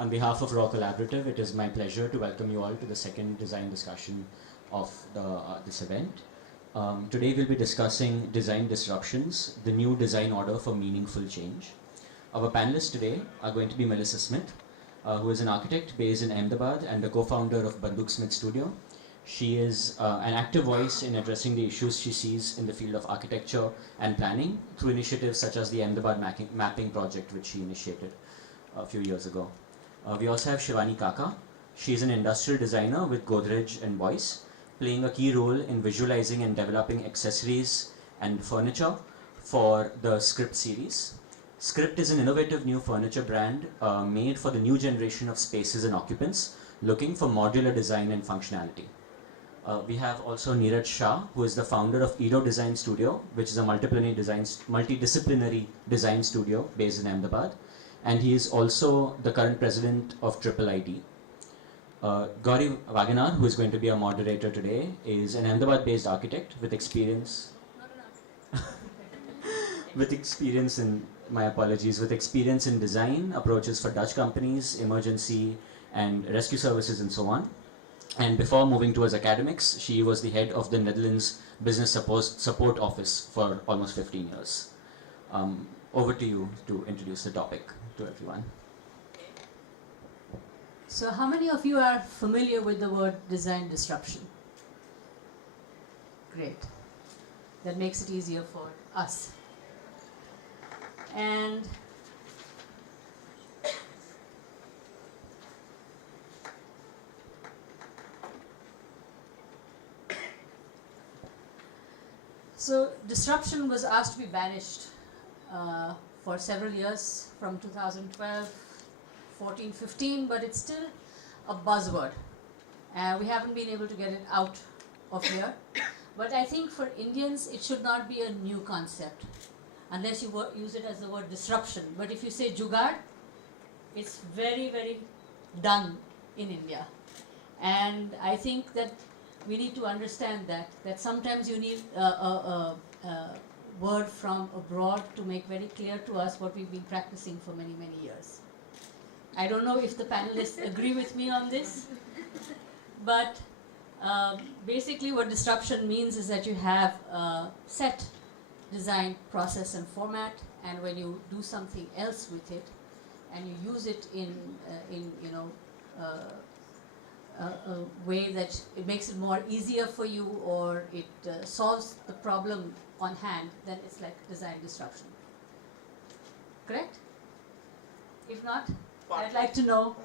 On behalf of Raw Collaborative, it is my pleasure to welcome you all to the second design discussion of this event. Today we'll be discussing design disruptions, the new design order for meaningful change. Our panelists today are going to be Melissa Smith, who is an architect based in Ahmedabad and the co-founder of Banduksmith Studio. She is an active voice in addressing the issues she sees in the field of architecture and planning through initiatives such as the Ahmedabad mapping project, which she initiated a few years ago. We also have Shivani Kaka. She is an industrial designer with Godrej and Boyce, playing a key role in visualizing and developing accessories and furniture for the Script series. Script is an innovative new furniture brand made for the new generation of spaces and occupants looking for modular design and functionality. We have also Niraj Shah, who is the founder of Edo Design Studio, which is a multidisciplinary design studio based in Ahmedabad. And he is also the current president of IIID. Gauri Wagennar, who is going to be our moderator today, is an Ahmedabad-based architect with experience with experience in design, approaches for Dutch companies, emergency and rescue services, and so on. And before moving towards academics, she was the head of the Netherlands Business Support Office for almost 15 years. Over to you to introduce the topic to everyone. So how many of you are familiar with the word design disruption? Great. That makes it easier for us. And so disruption was asked to be banished for several years from 2012, 14, 15, but it's still a buzzword. We haven't been able to get it out of here. But I think for Indians, it should not be a new concept, unless you use it as the word disruption. But if you say jugaad, it's very, very done in India. And I think that we need to understand that sometimes you need a word from abroad to make very clear to us what we've been practicing for many, many years. I don't know if the panelists agree with me on this, but basically what disruption means is that you have a set design, process, and format, and when you do something else with it, and you use it in a way that it makes it more easier for you, or it solves the problem on hand, then it's like design disruption. Correct? If not, I'd like to know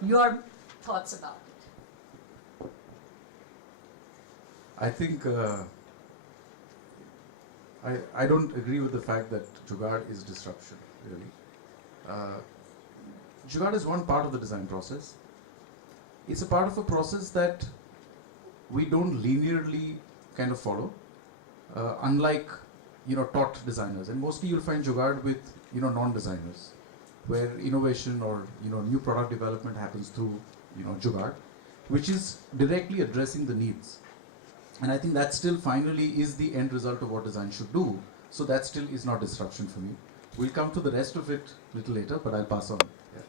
your thoughts about it. I think I don't agree with the fact that jugaad is disruption, really. Jugaad is one part of the design process. It's a part of a process that we don't linearly kind of follow, unlike taught designers. And mostly you'll find jugaad with non-designers, where innovation or new product development happens through jugaad, which is directly addressing the needs. And I think that still finally is the end result of what design should do. So that still is not disruption for me. We'll come to the rest of it a little later, but I'll pass on. Yeah.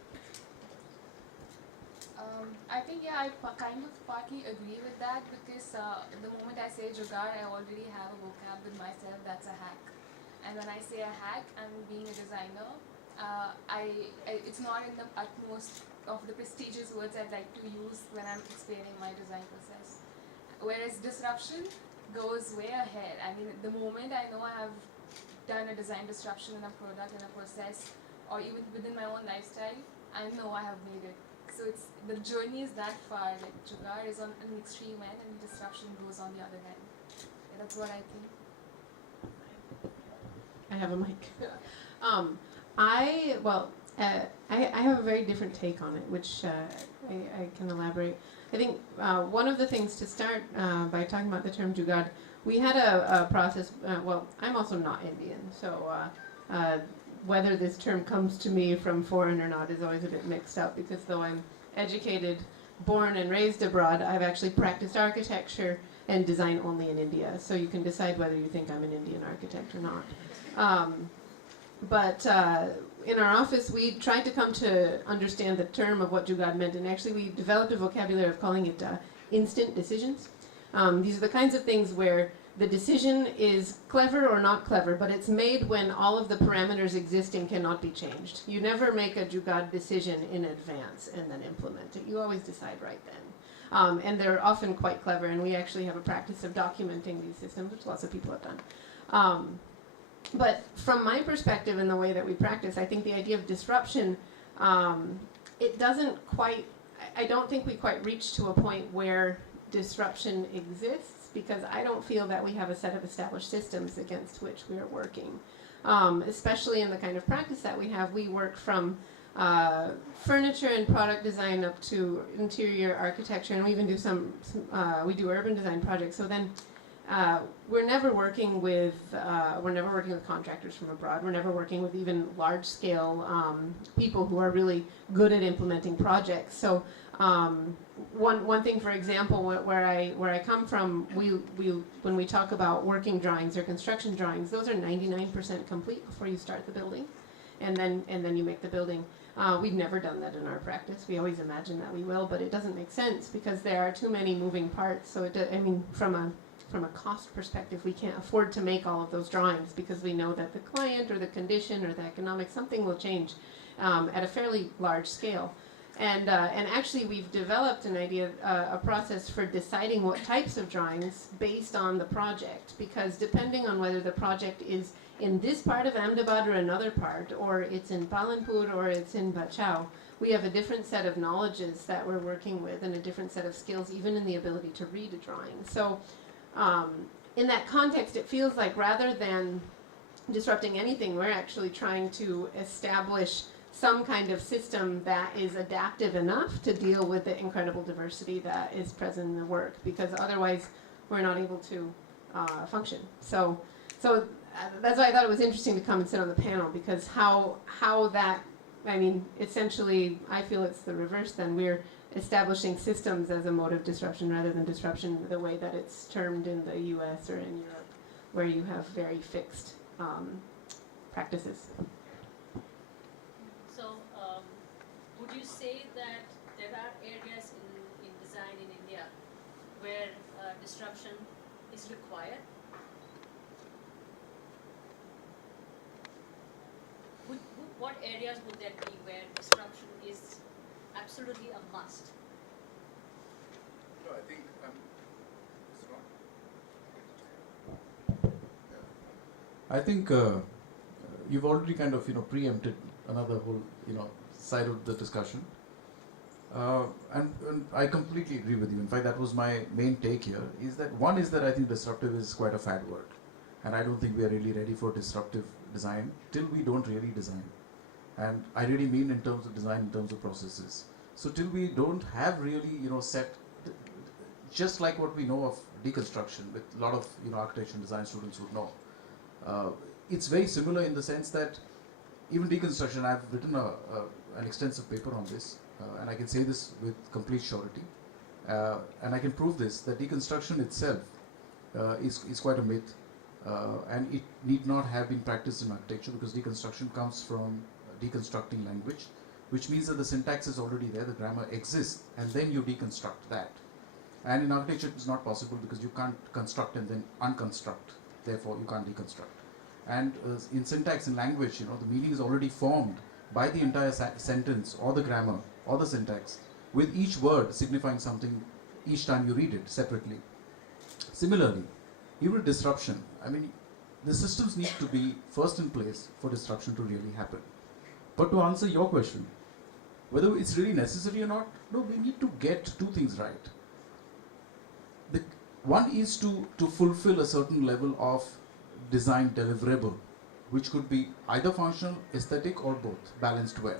I think, I kind of partly agree with that, because the moment I say jugaad, I already have a vocab with myself that's a hack. And when I say a hack, I'm being a designer. It's not in the utmost of the prestigious words I'd like to use when I'm explaining my design process. Whereas disruption goes way ahead. I mean, the moment I know I have done a design disruption in a product, in a process, or even within my own lifestyle, I know I have made it. So the journey is that far. Like jugaad is on an extreme end, and disruption goes on the other end. That's what I think. I have a mic. I have a very different take on it, which I can elaborate. I think one of the things to start by talking about the term jugaad, we had a process, I'm also not Indian, so whether this term comes to me from foreign or not is always a bit mixed up, because though I'm educated, born and raised abroad, I've actually practiced architecture and design only in India, so you can decide whether you think I'm an Indian architect or not. but in our office, we tried to come to understand the term of what Jugaad meant, and actually we developed a vocabulary of calling it instant decisions. These are the kinds of things where the decision is clever or not clever, but it's made when all of the parameters existing cannot be changed. You never make a Jugaad decision in advance and then implement it. You always decide right then. And they're often quite clever, and we actually have a practice of documenting these systems, which lots of people have done. But from my perspective and the way that we practice, I think the idea of disruption, it doesn't quite, I don't think we quite reach to a point where disruption exists, because I don't feel that we have a set of established systems against which we are working. Especially in the kind of practice that we have, we work from furniture and product design up to interior architecture, and we even do we do urban design projects. So then we're never working with contractors from abroad. We're never working with even large scale people who are really good at implementing projects. So one thing, for example, where I come from, when we talk about working drawings or construction drawings, those are 99% complete before you start the building, and then you make the building. We've never done that in our practice. We always imagine that we will, but it doesn't make sense because there are too many moving parts. So from a cost perspective, we can't afford to make all of those drawings because we know that the client or the condition or the economic something will change at a fairly large scale. And actually, we've developed an idea, a process for deciding what types of drawings based on the project, because depending on whether the project is in this part of Ahmedabad or another part, or it's in Palanpur or it's in Bachau, we have a different set of knowledges that we're working with and a different set of skills, even in the ability to read a drawing. So in that context, it feels like rather than disrupting anything, we're actually trying to establish some kind of system that is adaptive enough to deal with the incredible diversity that is present in the work, because otherwise we're not able to function. So that's why I thought it was interesting to come and sit on the panel, because how that, essentially, I feel it's the reverse then. We're establishing systems as a mode of disruption rather than disruption the way that it's termed in the US or in Europe, where you have very fixed practices. Would you say that there are areas in design in India where disruption is required? What areas would that be where disruption is absolutely a must? No, I think I think you've already kind of preempted another whole side of the discussion, and I completely agree with you. In fact, that was my main take here. Is that one is that I think disruptive is quite a fad word, and I don't think we are really ready for disruptive design till we don't really design, and I really mean in terms of design, in terms of processes. So till we don't have really set, just like what we know of deconstruction, with a lot of architecture and design students would know. It's very similar in the sense that even deconstruction, I've written an extensive paper on this, and I can say this with complete surety, and I can prove this, that deconstruction itself is quite a myth, and it need not have been practiced in architecture, because deconstruction comes from deconstructing language, which means that the syntax is already there, the grammar exists, and then you deconstruct that. And in architecture it's not possible, because you can't construct and then unconstruct, therefore you can't deconstruct. And in syntax, in language, the meaning is already formed by the entire sentence or the grammar or the syntax, with each word signifying something each time you read it separately. Similarly, even with disruption, the systems need to be first in place for disruption to really happen. But to answer your question, whether it's really necessary or not, no, we need to get two things right. One is to fulfill a certain level of design deliverable, which could be either functional, aesthetic, or both, balanced well.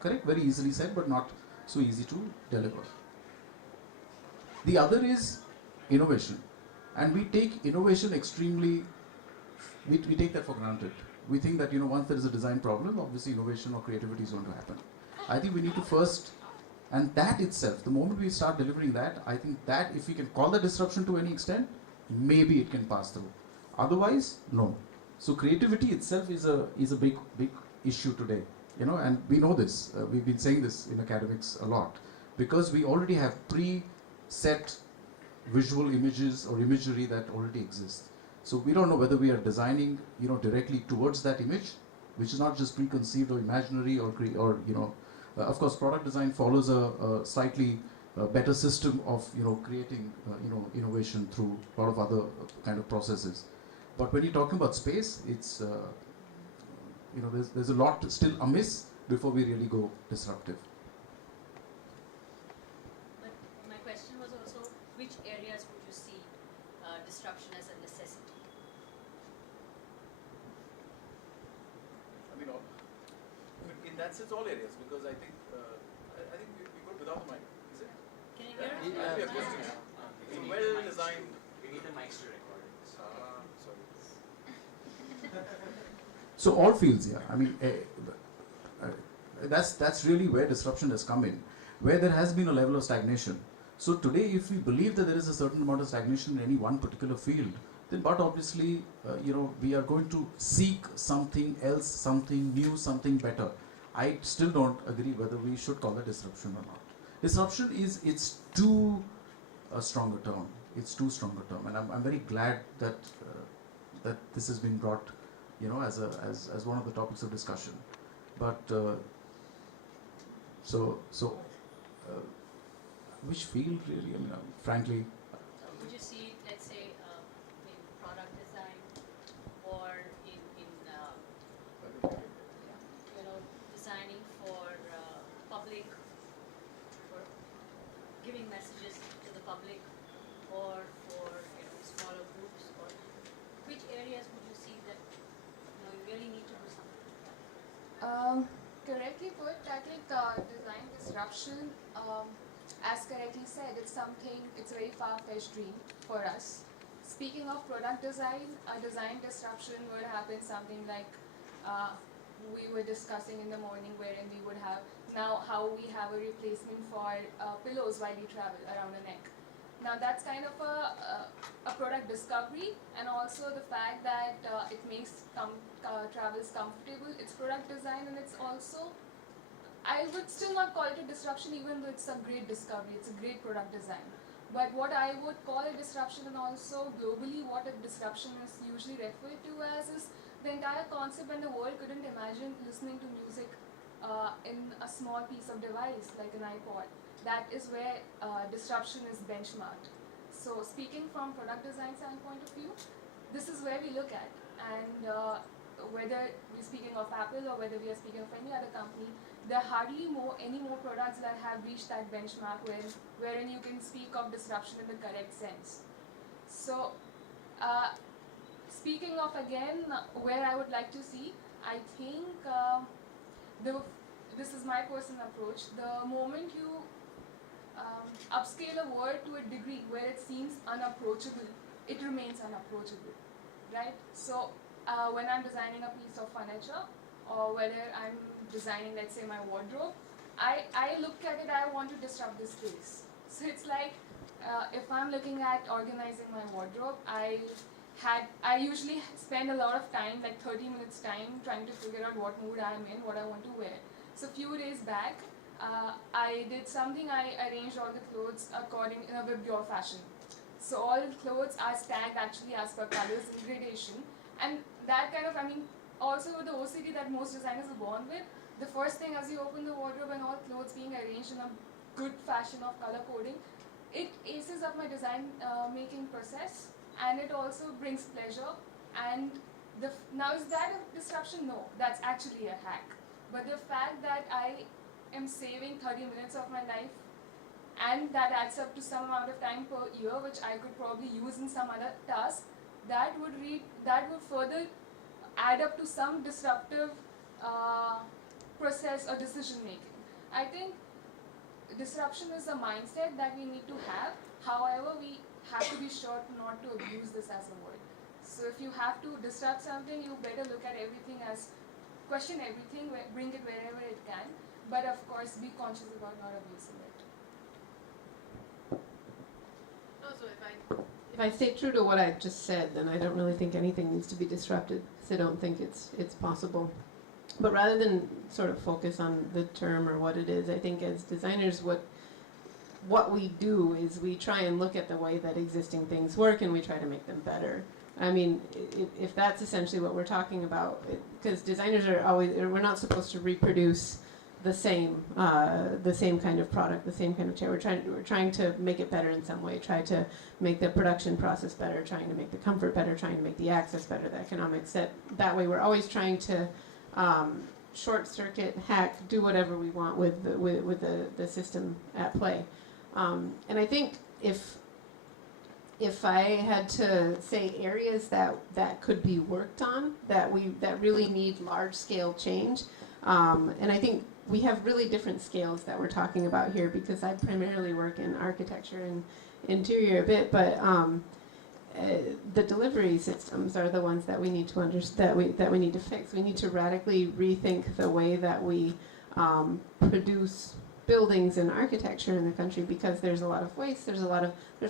Correct? Very easily said, but not so easy to deliver. The other is innovation. And we take innovation extremely, we take that for granted. We think that once there is a design problem, obviously innovation or creativity is going to happen. I think we need to first, and that itself, the moment we start delivering that, I think that if we can call the disruption to any extent, maybe it can pass through. Otherwise, no. So creativity itself is a big issue today, and we know this. We've been saying this in academics a lot, because we already have pre-set visual images or imagery that already exists. So we don't know whether we are designing, directly towards that image, which is not just preconceived or imaginary or of course, product design follows a slightly better system of creating innovation through a lot of other kind of processes. But when you're talking about space, it's there's a lot still amiss before we really go disruptive. But my question was also, which areas would you see disruption as a necessity? I mean, in that sense, all areas, because I think we good without the mic. Is it? Can you hear us? It's a well designed. We need the mics to record it. Sorry. So all fields, yeah. I mean, that's really where disruption has come in, where there has been a level of stagnation. So today, if we believe that there is a certain amount of stagnation in any one particular field, then but obviously, we are going to seek something else, something new, something better. I still don't agree whether we should call it disruption or not. Disruption it's too strong a term. It's too strong a term, and I'm very glad that that this has been brought, as one of the topics of discussion. But which field really? I mean, frankly. Would you see, let's say, in product design or in designing for public, for giving messages to the public, or for smaller groups, or which areas would you see that you really need to do something? Correctly put, I think design disruption, as correctly said, it's a very far-fetched dream for us. Speaking of product design, a design disruption would happen something like we were discussing in the morning, wherein we would have now how we have a replacement for pillows while we travel around the neck. Now that's kind of a product discovery, and also the fact that it makes travels comfortable. It's product design, and it's also, I would still not call it a disruption, even though it's a great discovery. It's a great product design. But what I would call a disruption, and also globally what a disruption is usually referred to as, is the entire concept when the world couldn't imagine listening to music in a small piece of device like an iPod. That is where disruption is benchmarked. So speaking from product design standpoint of view, this is where we look at. And whether we're speaking of Apple or whether we are speaking of any other company, there are hardly any more products that have reached that benchmark wherein you can speak of disruption in the correct sense. So speaking of again where I would like to see, I think this is my personal approach. The moment you upscale a word to a degree where it seems unapproachable, it remains unapproachable, right? So when I'm designing a piece of furniture, or whether I'm designing, let's say, my wardrobe, I look at it, I want to disrupt this space. So it's like, if I'm looking at organizing my wardrobe, I usually spend a lot of time, like 30 minutes time, trying to figure out what mood I'm in, what I want to wear. So a few days back, I did something, I arranged all the clothes with your fashion. So all the clothes are stacked actually as per colors and gradation. And that kind of, also with the OCD that most designers are born with, the first thing as you open the wardrobe and all clothes being arranged in a good fashion of color coding, it aces up my design making process, and it also brings pleasure. And now is that a disruption? No, that's actually a hack. But the fact that I am saving 30 minutes of my life, and that adds up to some amount of time per year, which I could probably use in some other task, that would further add up to some disruptive process or decision making. I think disruption is a mindset that we need to have. However, we have to be sure not to abuse this as a word. So if you have to disrupt something, you better look at everything as, question everything, bring it wherever it can, but of course be conscious about not abusing it. Also, if I stay true to what I just said, then I don't really think anything needs to be disrupted. I don't think it's possible. But rather than sort of focus on the term or what it is, I think as designers, what we do is we try and look at the way that existing things work and we try to make them better. I mean, if that's essentially what we're talking about, because designers are always, we're not supposed to reproduce the same kind of product, the same kind of chair. We're trying to make it better in some way, try to make the production process better, trying to make the comfort better, trying to make the access better, the economics. That way we're always trying to short circuit, hack, do whatever we want with the system at play. And I think if I had to say areas that could be worked on, that really need large scale change, and I think we have really different scales that we're talking about here, because I primarily work in architecture and interior a bit, but the delivery systems are the ones that we need to that we need to fix. We need to radically rethink the way that we produce buildings and architecture in the country, because there's a lot of waste. There's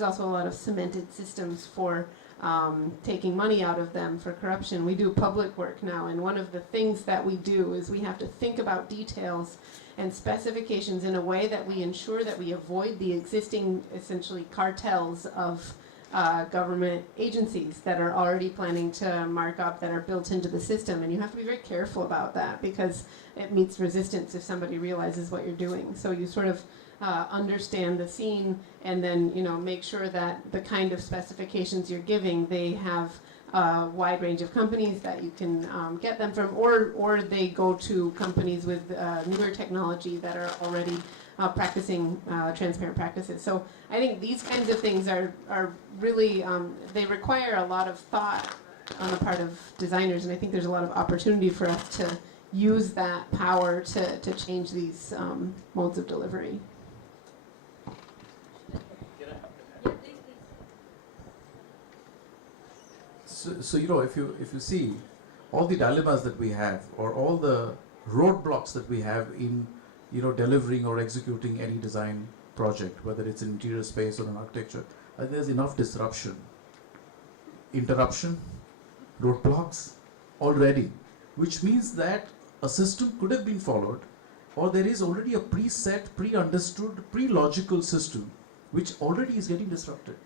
also a lot of cemented systems for taking money out of them, for corruption. We do public work now, and one of the things that we do is we have to think about details and specifications in a way that we ensure that we avoid the existing, essentially, cartels of government agencies that are already planning to mark up, that are built into the system. And you have to be very careful about that, because it meets resistance if somebody realizes what you're doing. So you sort of understand the scene, and then make sure that the kind of specifications you're giving, they have a wide range of companies that you can get them from, or they go to companies with newer technology that are already practicing transparent practices. So I think these kinds of things are really, they require a lot of thought on the part of designers, and I think there's a lot of opportunity for us to use that power to change these modes of delivery. So if you see all the dilemmas that we have, or all the roadblocks that we have in delivering or executing any design project, whether it's an interior space or an architecture, there's enough disruption, interruption, roadblocks already, which means that a system could have been followed, or there is already a preset, pre-understood, pre-logical system which already is getting disrupted.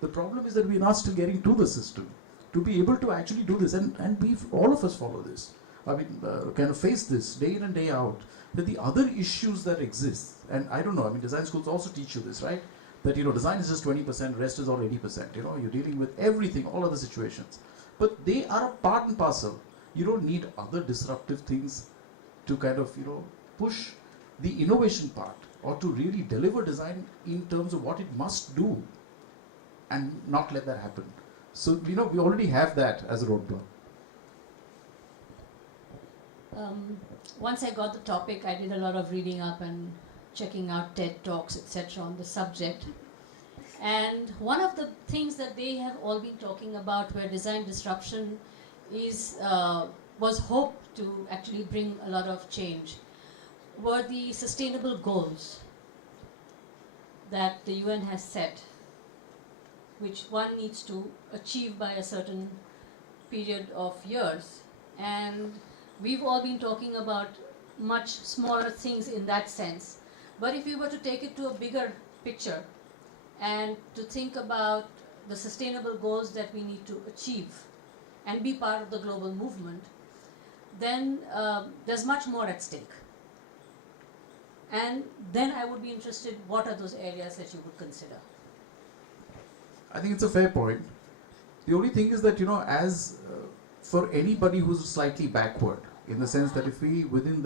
The problem is that we're not still getting to the system to be able to actually do this, and all of us follow this. I mean, kind of face this day in and day out. That the other issues that exist, and I don't know, I mean, design schools also teach you this, right? That design is just 20%, rest is all 80%. You're dealing with everything, all other situations, but they are a part and parcel. You don't need other disruptive things to kind of push the innovation part, or to really deliver design in terms of what it must do, and not let that happen. So we already have that as a roadblock. Once I got the topic, I did a lot of reading up and checking out TED Talks, etc. on the subject. And one of the things that they have all been talking about, where design disruption was hoped to actually bring a lot of change, were the sustainable goals that the UN has set, which one needs to achieve by a certain period of years. And we've all been talking about much smaller things in that sense. But if we were to take it to a bigger picture and to think about the sustainable goals that we need to achieve and be part of the global movement, then there's much more at stake. And then I would be interested, what are those areas that you would consider? I think it's a fair point. The only thing is that, as for anybody who's slightly backward, in the sense that if we, within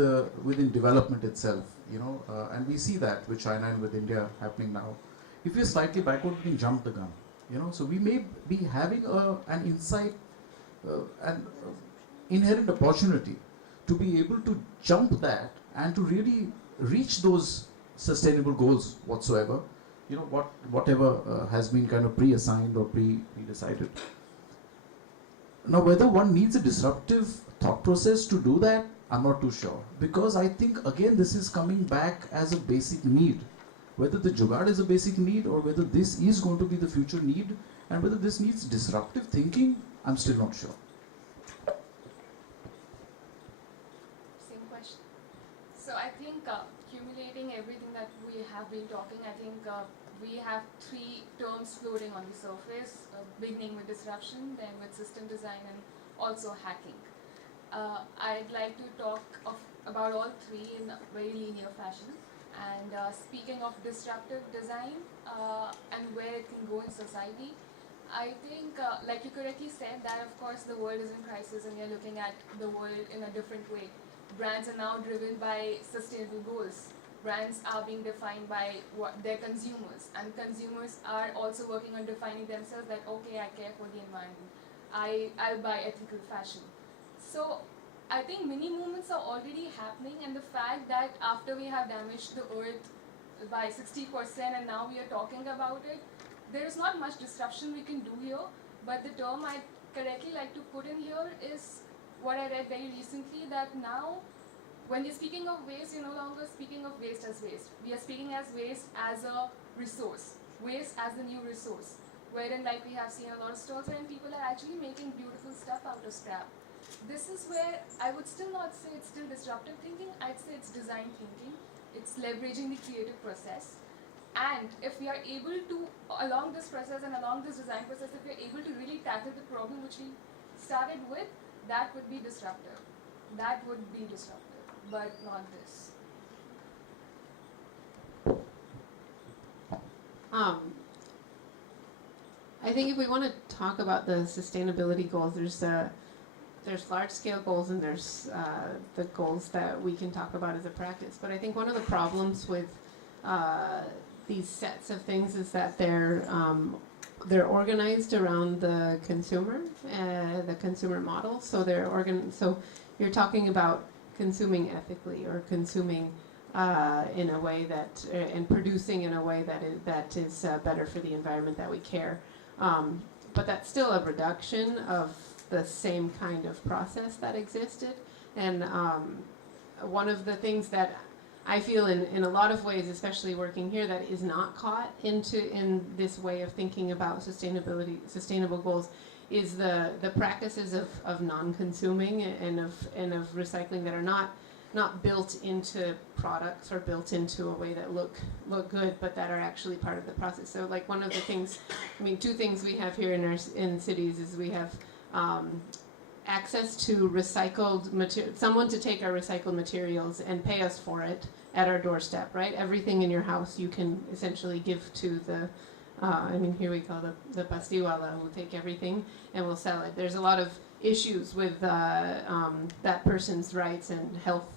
development itself, and we see that with China and with India happening now, if we're slightly backward, we can jump the gun, so we may be having an insight, an inherent opportunity to be able to jump that and to really reach those sustainable goals whatsoever, whatever has been kind of pre-assigned or pre-decided. Now, whether one needs a disruptive thought process to do that, I'm not too sure. Because I think, again, this is coming back as a basic need. Whether the Jugaad is a basic need, or whether this is going to be the future need, and whether this needs disruptive thinking, I'm still not sure. have been talking, I think we have three terms floating on the surface, beginning with disruption, then with system design, and also hacking. I'd like to talk about all three in a very linear fashion. And speaking of disruptive design and where it can go in society, I think, like you correctly said, that of course the world is in crisis and we are looking at the world in a different way. Brands are now driven by sustainable goals. Brands are being defined by their consumers, and consumers are also working on defining themselves that, okay, I care for the environment, I'll buy ethical fashion. So I think mini movements are already happening, and the fact that after we have damaged the earth by 60% and now we are talking about it, there is not much disruption we can do here, but the term I'd correctly like to put in here is what I read very recently, that now when we're speaking of waste, we're no longer speaking of waste as waste. We are speaking as waste as a resource, waste as the new resource, wherein like we have seen a lot of stores wherein people are actually making beautiful stuff out of scrap. This is where I would still not say it's still disruptive thinking, I'd say it's design thinking. It's leveraging the creative process. And if we are able to, along this process and along this design process, if we are able to really tackle the problem which we started with, that would be disruptive. That would be disruptive, but not this. I think if we want to talk about the sustainability goals, there's large-scale goals and there's the goals that we can talk about as a practice. But I think one of the problems with these sets of things is that they're organized around the consumer model. So so you're talking about consuming ethically or consuming in a way that and producing in a way that is better for the environment that we care. But that's still a reduction of the same kind of process that existed. And one of the things that I feel in a lot of ways, especially working here, that is not caught in this way of thinking about sustainable goals, is the practices of non-consuming and of recycling that are not built into products or built into a way that look good, but that are actually part of the process. So like one of the things, two things we have here in cities is we have access to recycled material, someone to take our recycled materials and pay us for it at our doorstep, right? Everything in your house you can essentially give to the, here we call the pastiwala, who take everything and will sell it. There's a lot of issues with that person's rights and health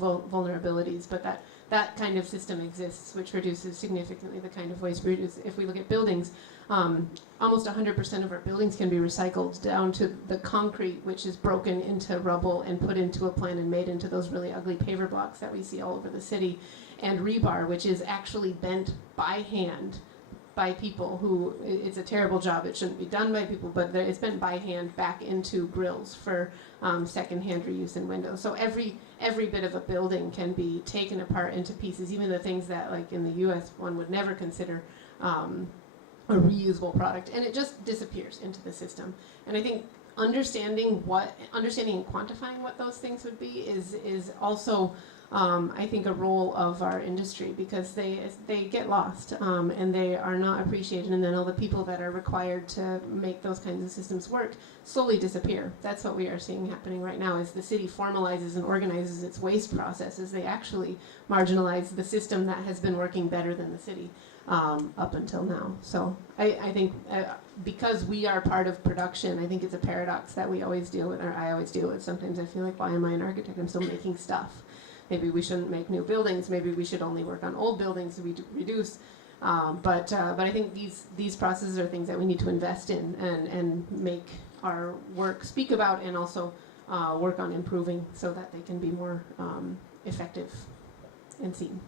vulnerabilities, but that kind of system exists, which reduces significantly the kind of waste we produce. If we look at buildings, almost 100% of our buildings can be recycled down to the concrete, which is broken into rubble and put into a plant and made into those really ugly paver blocks that we see all over the city, and rebar, which is actually bent by hand by people who, it's a terrible job, it shouldn't be done by people, but it's been by hand back into grills for second-hand reuse in windows. So every bit of a building can be taken apart into pieces, even the things that, like in the US, one would never consider a reusable product, and it just disappears into the system. And I think understanding and quantifying what those things would be is also I think a role of our industry, because they get lost and they are not appreciated, and then all the people that are required to make those kinds of systems work slowly disappear. That's what we are seeing happening right now. As the city formalizes and organizes its waste processes, they actually marginalize the system that has been working better than the city up until now. So I think because we are part of production, I think it's a paradox that we always deal with, or I always deal with. Sometimes I feel like, why am I an architect? I'm still making stuff. Maybe we shouldn't make new buildings. Maybe we should only work on old buildings so we reduce. But I think these processes are things that we need to invest in and make our work speak about, and also work on improving so that they can be more effective and seen.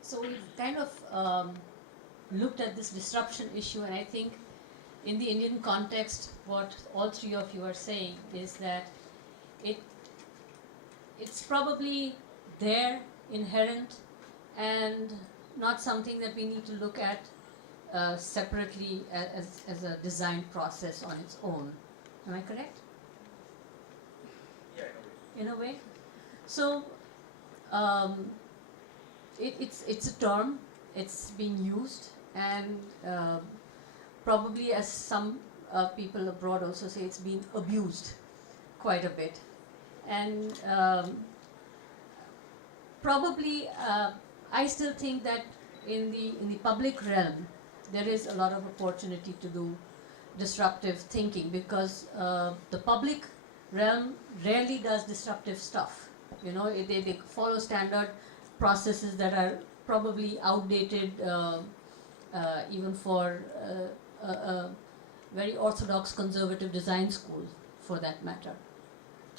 So we've kind of looked at this disruption issue, and I think in the Indian context, what all three of you are saying is that it's probably there, inherent, and not something that we need to look at separately as a design process on its own. Am I correct? Yeah, In a way. So it's a term. It's being used, and probably, as some people abroad also say, it's been abused quite a bit, and probably I still think that in the public realm there is a lot of opportunity to do disruptive thinking, because the public realm rarely does disruptive stuff. You know, they follow standard processes that are probably outdated, even for a very orthodox conservative design school, for that matter.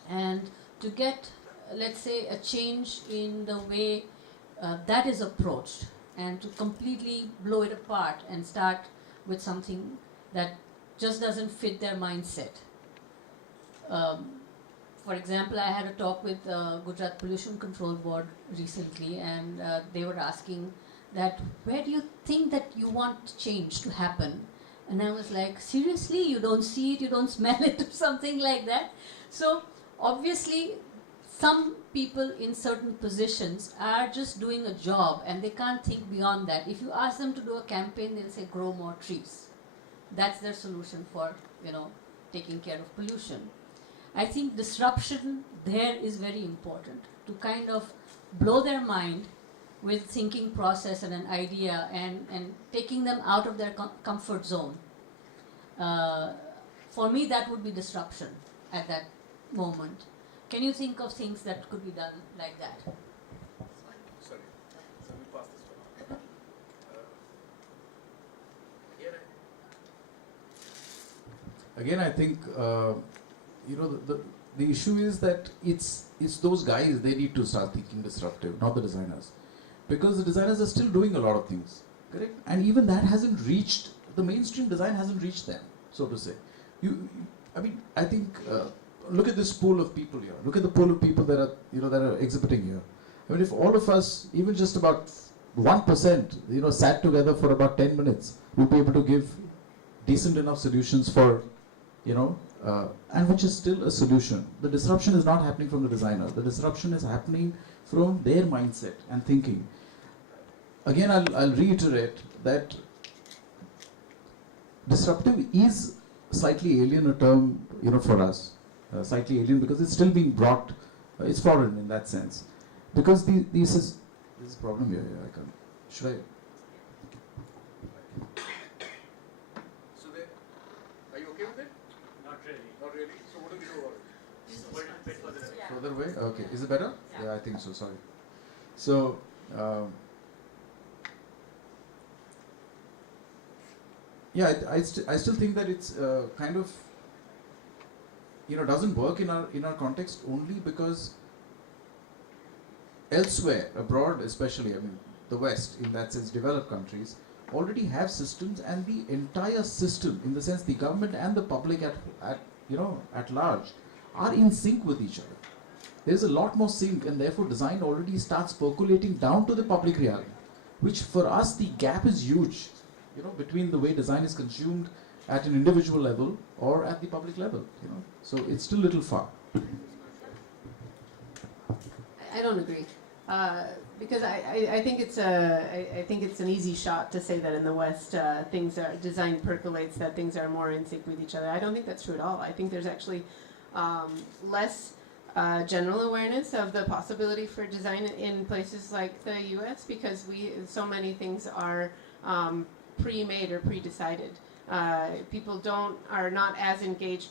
And to get, let's say, a change in the way that is approached, and to completely blow it apart and start with something that just doesn't fit their mindset. For example, I had a talk with Gujarat Pollution Control Board recently, and they were asking that, where do you think that you want change to happen? And I was like, seriously, you don't see it, you don't smell it, or something like that? So obviously, some people in certain positions are just doing a job and they can't think beyond that. If you ask them to do a campaign, they'll say, grow more trees. That's their solution for, you know, taking care of pollution. I think disruption there is very important, to kind of blow their mind with thinking process and an idea, and taking them out of their comfort zone. For me, that would be disruption at that moment. Can you think of things that could be done like that? Sorry. So we pass this one. Again, I think you know, the issue is that it's those guys, they need to start thinking disruptive, not the designers, because the designers are still doing a lot of things, correct? And even that hasn't reached, the mainstream design hasn't reached them, so to say. I think look at this pool of people here. Look at the pool of people that are, you know, that are exhibiting here. I mean, if all of us, even just about 1%, you know, sat together for about 10 minutes, we'll be able to give decent enough solutions for, you know, and which is still a solution. The disruption is not happening from the designer. The disruption is happening from their mindset and thinking. Again, I'll reiterate that disruptive is slightly alien a term, you know, for us. Slightly alien because it's still being brought, it's foreign in that sense. Because this is a problem here. I can't. Should I? So then, are you okay with it? Not really. Not really. So what do we do about it? Further away? Okay. Is it better? Yeah, I think so. Sorry. So, yeah, I still think that it's kind of, you know, doesn't work in our context only because elsewhere, abroad especially, I mean, the West, in that sense, developed countries, already have systems, and the entire system, in the sense the government and the public at large, are in sync with each other. There's a lot more sync, and therefore design already starts percolating down to the public reality, which for us the gap is huge, you know, between the way design is consumed at an individual level or at the public level, you know. So it's still a little far. I don't agree, because I think it's an easy shot to say that in the West design percolates, that things are more in sync with each other. I don't think that's true at all. I think there's actually less general awareness of the possibility for design in places like the U.S. because so many things are pre-made or pre-decided. People are not as engaged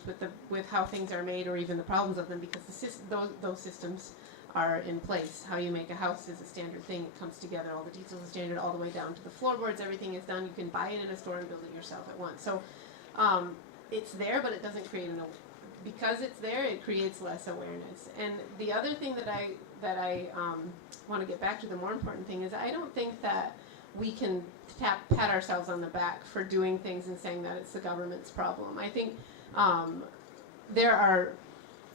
with how things are made or even the problems of them because those systems are in place. How you make a house is a standard thing. It comes together. All the details are standard all the way down to the floorboards. Everything is done. You can buy it in a store and build it yourself at once. So it's there, but it doesn't create because it's there, it creates less awareness. And the other thing that I want to get back to, the more important thing, is I don't think that we can pat ourselves on the back for doing things and saying that it's the government's problem. I think there are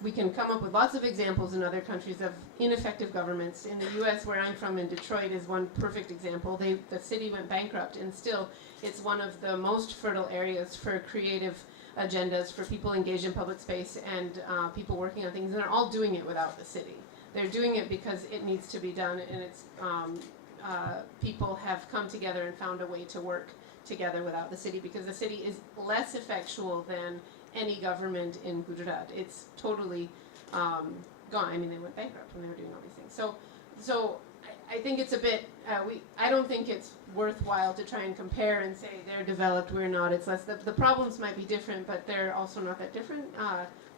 we can come up with lots of examples in other countries of ineffective governments. In the U.S., where I'm from, in Detroit, is one perfect example. The city went bankrupt, and still, it's one of the most fertile areas for creative agendas, for people engaged in public space, and people working on things. And they're all doing it without the city. They're doing it because it needs to be done, and it's people have come together and found a way to work together without the city, because the city is less effectual than any government in Gujarat. It's totally gone. I mean, they went bankrupt when they were doing all these things. So I think it's a bit, I don't think it's worthwhile to try and compare and say they're developed, we're not. It's less, the problems might be different, but they're also not that different.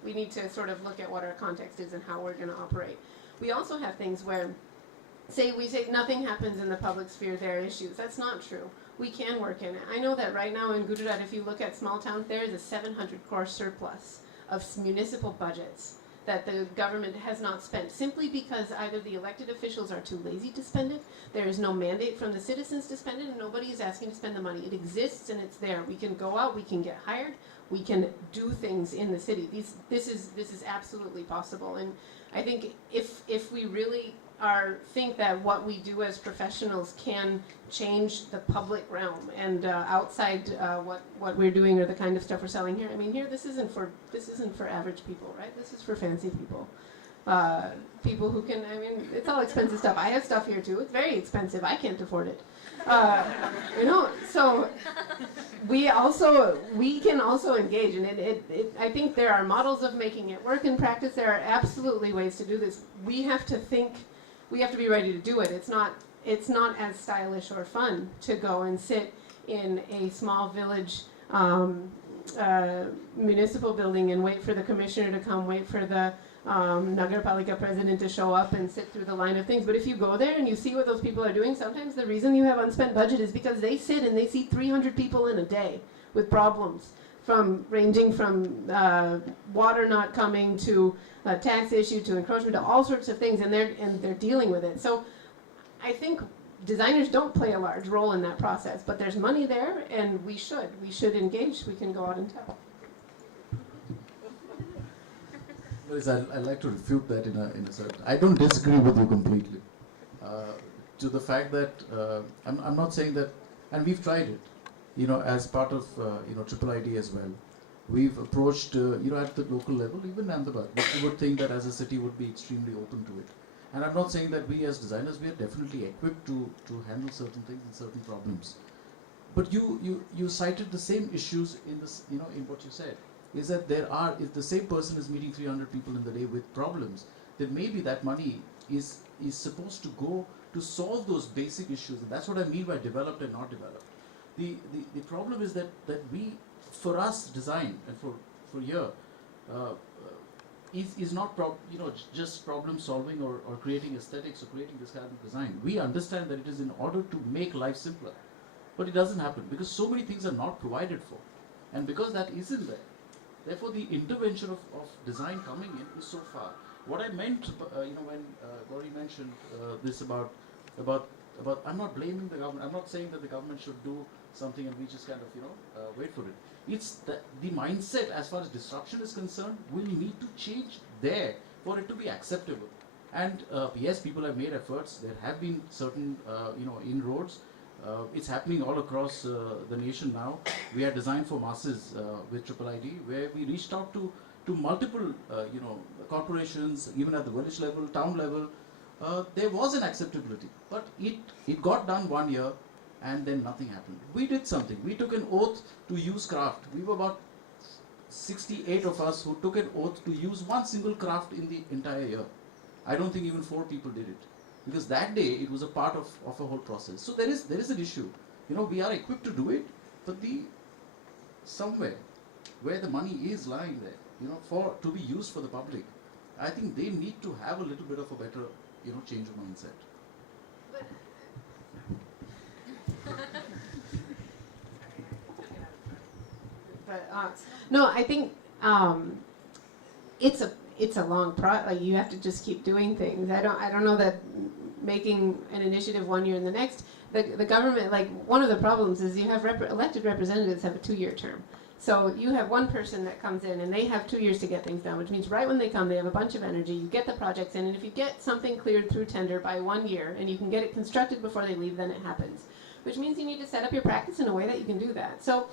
We need to sort of look at what our context is and how we're going to operate. We also have things where, we say nothing happens in the public sphere, there are issues. That's not true. We can work in it. I know that right now in Gujarat, if you look at small towns, there is a 700 crore surplus of municipal budgets that the government has not spent, simply because either the elected officials are too lazy to spend it, there is no mandate from the citizens to spend it, and nobody is asking to spend the money. It exists and it's there. We can go out, we can get hired, we can do things in the city. This is absolutely possible. And I think if we really think that what we do as professionals can change the public realm and outside what we're doing or the kind of stuff we're selling here. I mean, here this isn't for average people, right? This is for fancy people, people who can. I mean, it's all expensive stuff. I have stuff here too. It's very expensive. I can't afford it. So we can also engage, and I think there are models of making it work in practice. There are absolutely ways to do this. We have to think. We have to be ready to do it. It's not as stylish or fun to go and sit in a small village municipal building and wait for the commissioner to come, wait for the Nagarpalika president to show up and sit through the line of things. But if you go there and you see what those people are doing, sometimes the reason you have unspent budget is because they sit and they see 300 people in a day with problems, ranging from water not coming to a tax issue to encroachment to all sorts of things, and they're dealing with it. So I think designers don't play a large role in that process, but there's money there, and we should engage. We can go out and tell. I'd like to refute that in a certain. I don't disagree with you completely. To the fact that I'm not saying that, and we've tried it. As part of Triple ID as well, we've approached at the local level, even Ahmedabad, which you would think that as a city would be extremely open to it. And I'm not saying that we as designers, we are definitely equipped to handle certain things and certain problems. But you cited the same issues in this, in what you said, is that if the same person is meeting 300 people in the day with problems, then maybe that money is supposed to go to solve those basic issues. And that's what I mean by developed and not developed. The problem is that we, for us, design and for here, is not just problem solving or creating aesthetics or creating this kind of design. We understand that it is in order to make life simpler, but it doesn't happen because so many things are not provided for, and because that isn't there. Therefore, the intervention of design coming in is so far. What I meant, when Gauri mentioned this about I'm not blaming the government. I'm not saying that the government should do something and we just kind of wait for it. It's the mindset as far as disruption is concerned will need to change there for it to be acceptable. And yes, people have made efforts. There have been certain inroads. It's happening all across the nation now. We are designed for masses with Triple ID, where we reached out to multiple corporations, even at the village level, town level. There was an acceptability, but it got done 1 year, and then nothing happened. We did something. We took an oath to use craft. We were about 68 of us who took an oath to use one single craft in the entire year. I don't think even 4 people did it, because that day it was a part of a whole process. So there is an issue. We are equipped to do it, but somewhere where the money is lying there, to be used for the public, I think they need to have a little bit of a better change of mindset. No, I think it's a long process. Like, you have to just keep doing things. I don't know that making an initiative 1 year and the next. The government, like, one of the problems is you have elected representatives have a 2-year term. So you have one person that comes in and they have 2 years to get things done, which means right when they come, they have a bunch of energy. You get the projects in, and if you get something cleared through tender by 1 year and you can get it constructed before they leave, then it happens. Which means you need to set up your practice in a way that you can do that. So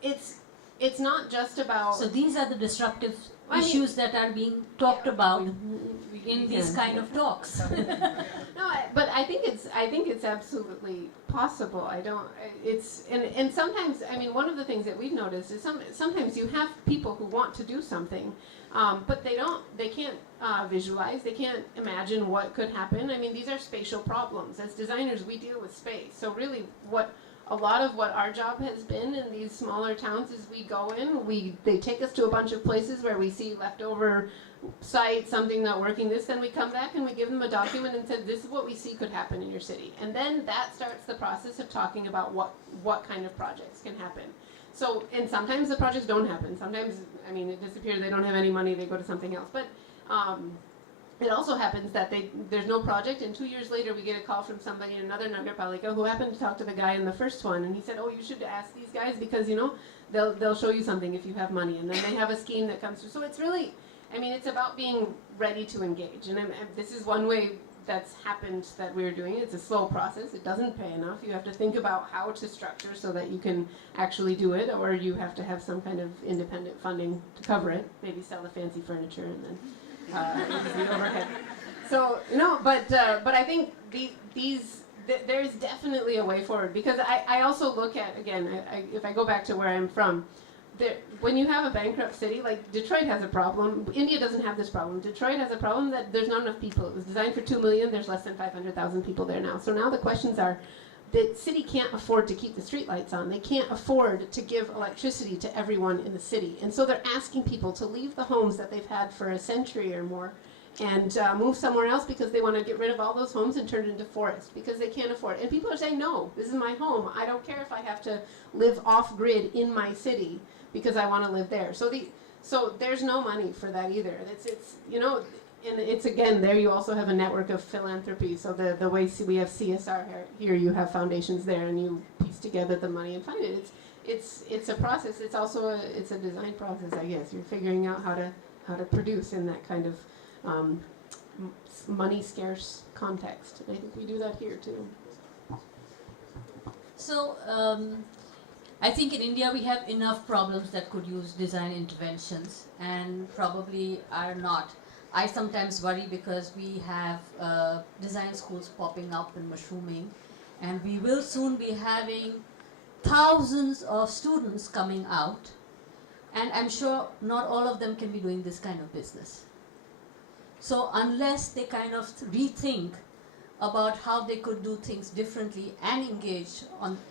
it's not just about. So these are the disruptive I mean- issues that are being talked about in these can. kind of talks. No, but I think it's absolutely possible. And sometimes, I mean, one of the things that we've noticed is sometimes you have people who want to do something, but they can't visualize, they can't imagine what could happen. I mean, these are spatial problems. As designers, we deal with space. So really, a lot of what our job has been in these smaller towns is we go in, they take us to a bunch of places where we see leftover sites, something not working, then we come back and we give them a document and say, this is what we see could happen in your city. And then that starts the process of talking about what kind of projects can happen. So, and sometimes the projects don't happen. Sometimes, I mean, it disappears, they don't have any money, they go to something else. But it also happens that there's no project, and 2 years later we get a call from somebody in another Nagarpalika who happened to talk to the guy in the first one, and he said, oh, you should ask these guys because, they'll show you something if you have money, and then they have a scheme that comes through. So it's really, I mean, it's about being ready to engage, and this is one way that's happened that we're doing it. It's a slow process. It doesn't pay enough. You have to think about how to structure so that you can actually do it, or you have to have some kind of independent funding to cover it, maybe sell the fancy furniture and then the overhead. So but I think there's definitely a way forward, because I also look at, again, if I go back to where I'm from, when you have a bankrupt city, like Detroit has a problem. India doesn't have this problem. Detroit has a problem that there's not enough people. It was designed for 2 million. There's less than 500,000 people there now. So now the questions are, the city can't afford to keep the streetlights on. They can't afford to give electricity to everyone in the city. And so they're asking people to leave the homes that they've had for a century or more and move somewhere else, because they want to get rid of all those homes and turn it into forest, because they can't afford it. And people are saying, no, this is my home. I don't care if I have to live off-grid in my city because I want to live there. So there's no money for that either. And it's, again, there you also have a network of philanthropy. So the way we have CSR here, you have foundations there, and you piece together the money and find it. It's a process. It's also a design process, I guess. You're figuring out how to produce in that kind of money scarce context. And I think we do that here too. So I think in India we have enough problems that could use design interventions, and probably are not. I sometimes worry because we have design schools popping up and mushrooming, and we will soon be having thousands of students coming out, and I'm sure not all of them can be doing this kind of business. So unless they kind of rethink about how they could do things differently and engage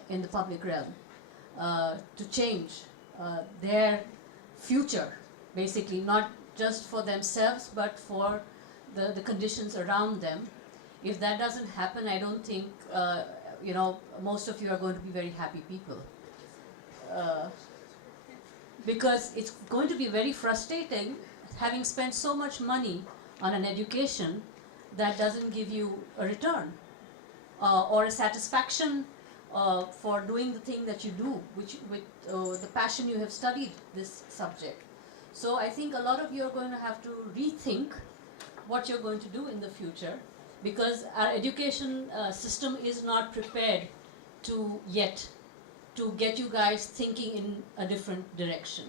in the public realm to change their future, basically, not just for themselves but for the conditions around them. If that doesn't happen, I don't think most of you are going to be very happy people, because it's going to be very frustrating having spent so much money on an education that doesn't give you a return or a satisfaction for doing the thing that you do, which with the passion you have studied this subject. So I think a lot of you are going to have to rethink what you're going to do in the future, because our education system is not prepared to get you guys thinking in a different direction.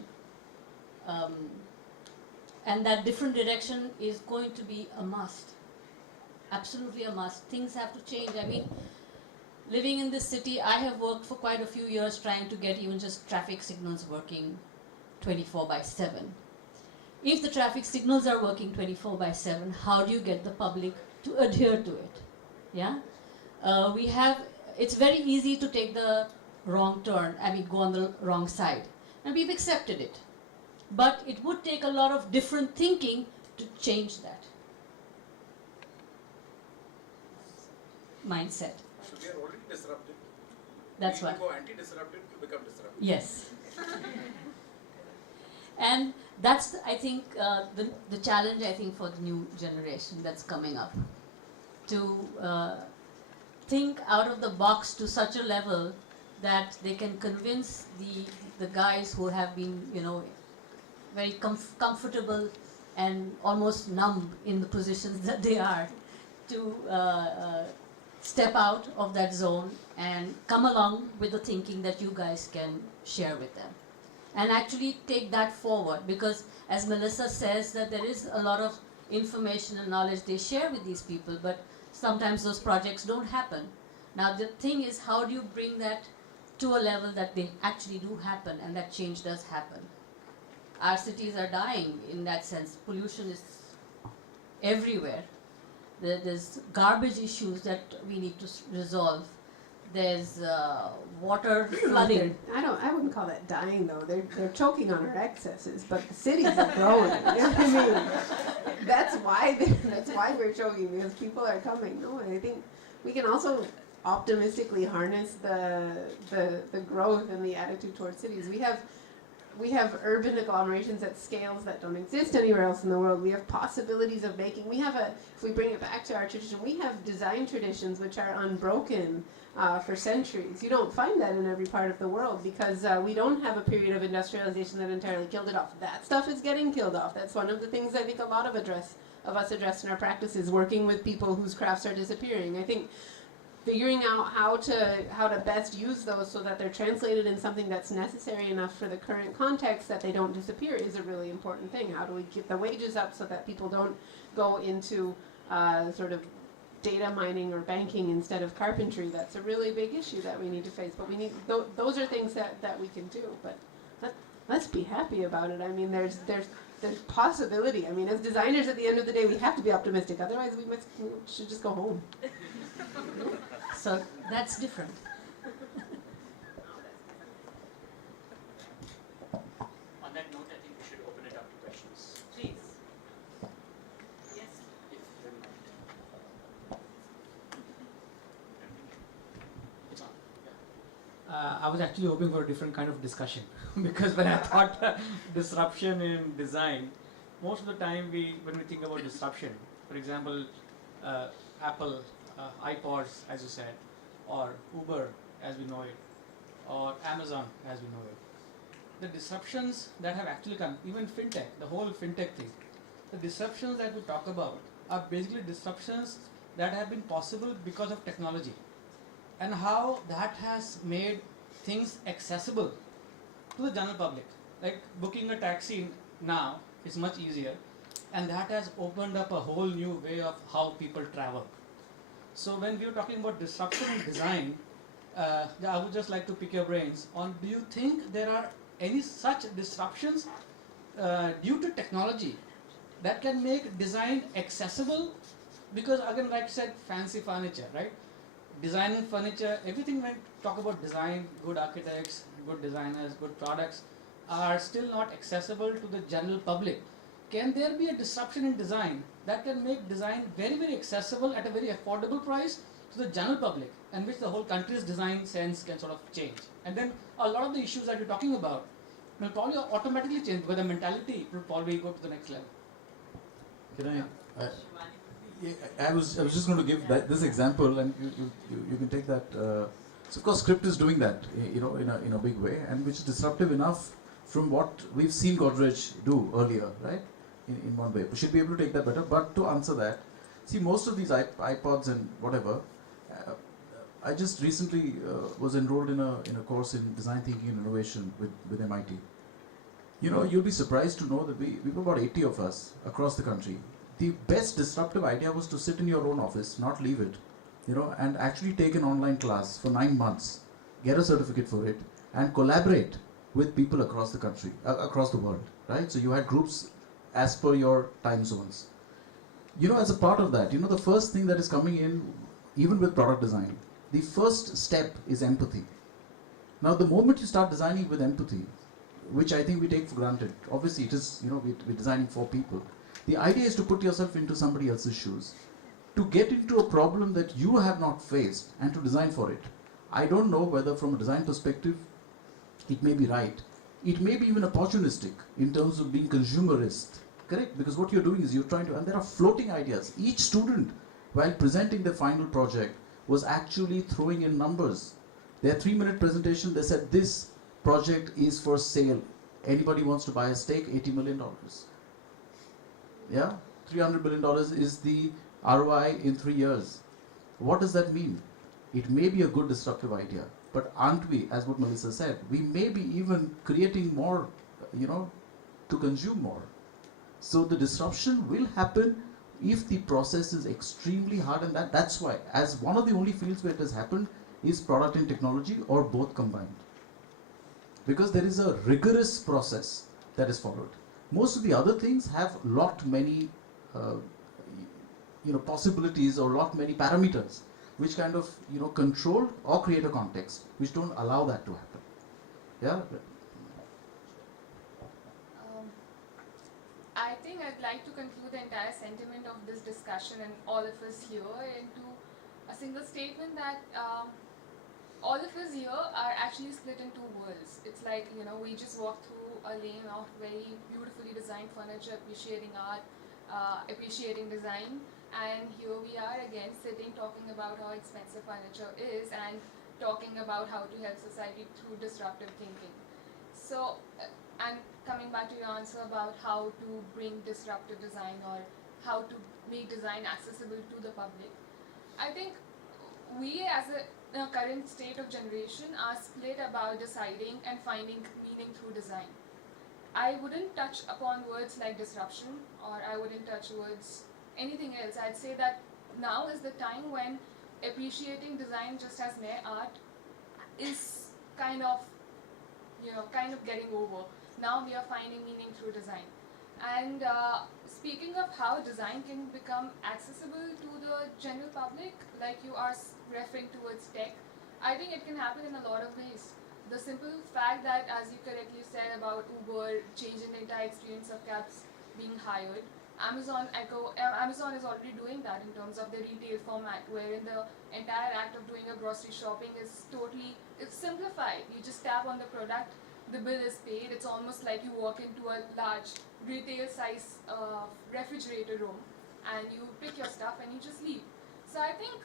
And that different direction is going to be a must. Absolutely a must. Things have to change. I mean, living in this city, I have worked for quite a few years trying to get even just traffic signals working 24/7. If the traffic signals are working 24/7, how do you get the public to adhere to it? Yeah? It's very easy to take the wrong turn, go on the wrong side. And we've accepted it. But it would take a lot of different thinking to change that mindset. So we are already disruptive. That's we what. go anti-disruptive to become disruptive. Yes. And that's, I think, the challenge, I think, for the new generation that's coming up. To think out of the box to such a level that they can convince the guys who have been, you know, very comfortable and almost numb in the positions that they are, to step out of that zone and come along with the thinking that you guys can share with them. And actually take that forward, because as Melissa says, that there is a lot of information and knowledge they share with these people, but sometimes those projects don't happen. Now the thing is, how do you bring that to a level that they actually do happen and that change does happen? Our cities are dying in that sense. Pollution is everywhere. There's garbage issues that we need to resolve. There's water flooding. I wouldn't call that dying though. They're choking on our excesses, but the cities are growing. You know what I mean? That's why we're choking, because people are coming. No, I think we can also optimistically harness the growth and the attitude towards cities. We have urban agglomerations at scales that don't exist anywhere else in the world. We have possibilities of making. If we bring it back to our tradition, we have design traditions which are unbroken for centuries. You don't find that in every part of the world, because we don't have a period of industrialization that entirely killed it off. That stuff is getting killed off. That's one of the things I think a lot of us address in our practices, working with people whose crafts are disappearing. I think figuring out how to best use those so that they're translated in something that's necessary enough for the current context that they don't disappear is a really important thing. How do we get the wages up so that people don't go into sort of data mining or banking instead of carpentry? That's a really big issue that we need to face. But we need those are things that we can do. But let's be happy about it. I mean, there's possibility. I mean, as designers, at the end of the day, we have to be optimistic. Otherwise, we should just go home. So that's different. On that note, I think we should open it up to questions. Please. Yes. If you don't mind. It's on. Yeah. I was actually hoping for a different kind of discussion because when I thought disruption in design, most of the time when we think about disruption, for example, Apple, iPods, as you said, or Uber as we know it, or Amazon as we know it. The disruptions that have actually come, even fintech, the whole fintech thing, the disruptions that we talk about are basically disruptions that have been possible because of technology, and how that has made things accessible to the general public. Like booking a taxi now is much easier, and that has opened up a whole new way of how people travel. So when we were talking about disruption in design, I would just like to pick your brains on, do you think there are any such disruptions due to technology that can make design accessible? Because again, like I said, fancy furniture, right? Designing furniture, everything when we talk about design, good architects, good designers, good products are still not accessible to the general public. Can there be a disruption in design that can make design very, very accessible at a very affordable price to the general public, and which the whole country's design sense can sort of change? And then a lot of the issues that you're talking about will probably automatically change because the mentality will probably go to the next level. Can I was just going to give this example, and you can take that. So of course, script is doing that, in a big way, and which is disruptive enough from what we've seen Godrej do earlier, right? In one way, we should be able to take that better. But to answer that, see, most of these iPods and whatever, I just recently was enrolled in a course in design thinking and innovation with MIT. You'll be surprised to know that we were about 80 of us across the country. The best disruptive idea was to sit in your own office, not leave it, and actually take an online class for 9 months, get a certificate for it, and collaborate with people across the country, across the world, right? So you had groups as per your time zones. As a part of that, the first thing that is coming in, even with product design, the first step is empathy. Now, the moment you start designing with empathy, which I think we take for granted, obviously it is, we're designing for people. The idea is to put yourself into somebody else's shoes, to get into a problem that you have not faced and to design for it. I don't know whether from a design perspective, it may be right. It may be even opportunistic in terms of being consumerist, correct? Because what you're doing is you're trying to, and there are floating ideas. Each student, while presenting their final project, was actually throwing in numbers Their 3-minute presentation, they said this project is for sale. Anybody wants to buy a stake, $80 million. Yeah, $300 million is the ROI in 3 years. What does that mean? It may be a good disruptive idea, but aren't we, as what Melissa said, we may be even creating more, to consume more. So the disruption will happen if the process is extremely hard, and that's why, as one of the only fields where it has happened is product and technology, or both combined. Because there is a rigorous process that is followed. Most of the other things have lot many possibilities or lot many parameters which kind of control or create a context which don't allow that to happen. Yeah. I think I'd like to conclude the entire sentiment of this discussion and all of us here into a single statement that all of us here are actually split in two worlds. It's like, we just walk through a lane of very beautifully designed furniture, appreciating art, appreciating design, and here we are again sitting talking about how expensive furniture is and talking about how to help society through disruptive thinking. So, and coming back to your answer about how to bring disruptive design or how to make design accessible to the public, I think we as a current state of generation are split about deciding and finding meaning through design. I wouldn't touch upon words like disruption, or I wouldn't touch words anything else. I'd say that now is the time when appreciating design just as mere art is kind of getting over. Now we are finding meaning through design. And speaking of how design can become accessible to the general public, like you are referring towards tech, I think it can happen in a lot of ways. The simple fact that, as you correctly said about Uber changing the entire experience of cabs being hired, Amazon is already doing that in terms of the retail format, wherein the entire act of doing a grocery shopping is it's simplified. You just tap on the product, the bill is paid. It's almost like you walk into a large retail size refrigerator room and you pick your stuff and you just leave. So I think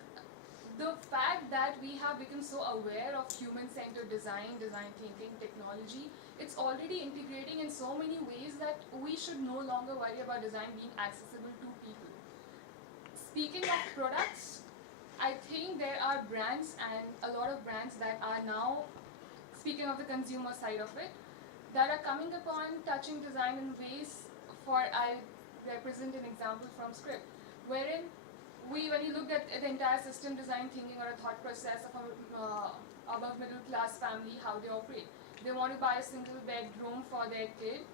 the fact that we have become so aware of human-centered design thinking, technology, it's already integrating in so many ways that we should no longer worry about design being accessible to people. Speaking of products, I think there are brands, and a lot of brands that are now, speaking of the consumer side of it, that are coming upon touching design in ways I represent an example from Script, wherein when you look at the entire system design thinking or a thought process of a above middle class family, how they operate. They want to buy a single bedroom for their kid,